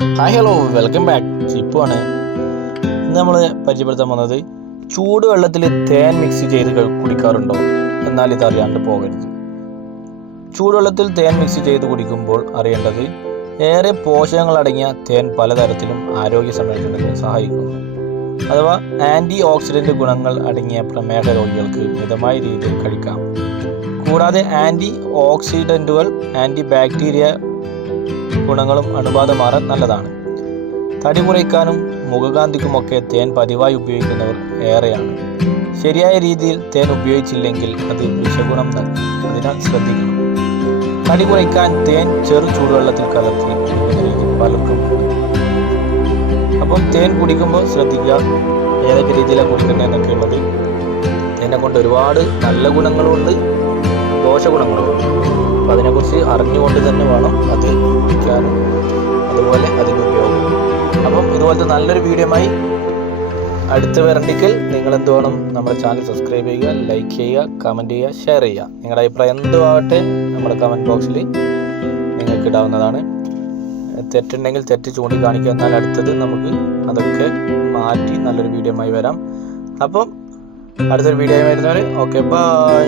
Hi hello welcome back Chippu ആണ് ഇന്ന് നമ്മൾ പരിചയപ്പെടുത്താൻ പോകുന്നത് ചൂടുവെള്ളത്തിൽ തേൻ മിക്സ് ചെയ്ത് കുടിക്കാറുണ്ടോ? എന്നാൽ ഇത് അറിയാണ്ട് പോകരുത്. ചൂടുവെള്ളത്തിൽ തേൻ മിക്സ് ചെയ്ത് കുടിക്കുമ്പോൾ അറിയേണ്ടത് ഏറെ പോഷകങ്ങൾ അടങ്ങിയ തേൻ പലതരത്തിലും ആരോഗ്യ സംരക്ഷണത്തിന് സഹായിക്കുന്നു അഥവാ ആന്റി ഓക്സിഡന്റ് ഗുണങ്ങൾ അടങ്ങിയ പ്രമേഹ രോഗികൾക്ക് മിതമായ രീതിയിൽ കഴിക്കാം. കൂടാതെ ആന്റി ഓക്സിഡന്റുകൾ ആന്റി ബാക്ടീരിയ ഗുണങ്ങളും അണുബാധമാറാൻ നല്ലതാണ്. തടി കുറയ്ക്കാനും മുഖകാന്തിക്കുമൊക്കെ തേൻ പതിവായി ഉപയോഗിക്കുന്നവർ ഏറെയാണ്. ശരിയായ രീതിയിൽ തേൻ ഉപയോഗിച്ചില്ലെങ്കിൽ അത് വിഷഗുണം നൽകും. അതിനാൽ ശ്രദ്ധിക്കണം. തടി കുറയ്ക്കാൻ തേൻ ചെറു ചൂടുവെള്ളത്തിൽ കലർത്തി പലർക്കും. അപ്പം തേൻ കുടിക്കുമ്പോൾ ശ്രദ്ധിക്കുക ഏതൊക്കെ രീതിയിലാണ് കുടിക്കുന്നത് എന്നൊക്കെ ഉള്ളത്. തേനെ കൊണ്ട് ഒരുപാട് നല്ല ഗുണങ്ങളുമുണ്ട് ദോഷഗുണങ്ങളുമുണ്ട് അപ്പം അതിനെക്കുറിച്ച് അറിഞ്ഞുകൊണ്ട് തന്നെ വേണം അത് കുടിക്കാനും അതുപോലെ അതിന്റെ ഉപയോഗം. അപ്പം ഇതുപോലത്തെ നല്ലൊരു വീഡിയോമായി അടുത്ത വരണ്ടിക്കൽ നിങ്ങൾ എന്ത് വേണം നമ്മുടെ ചാനൽ സബ്സ്ക്രൈബ് ചെയ്യുക ലൈക്ക് ചെയ്യുക കമന്റ് ചെയ്യുക ഷെയർ ചെയ്യുക. നിങ്ങളുടെ അഭിപ്രായം എന്തുമാകട്ടെ നമ്മുടെ കമന്റ് ബോക്സിൽ നിങ്ങൾക്ക് ഇടാവുന്നതാണ്. തെറ്റുണ്ടെങ്കിൽ തെറ്റ് ചൂണ്ടിക്കാണിക്കുക. എന്നാൽ അടുത്തത് നമുക്ക് അതൊക്കെ മാറ്റി നല്ലൊരു വീഡിയോ ആയി വരാം. അപ്പം അടുത്തൊരു വീഡിയോ വരുന്നവർ ഓക്കെ ബൈ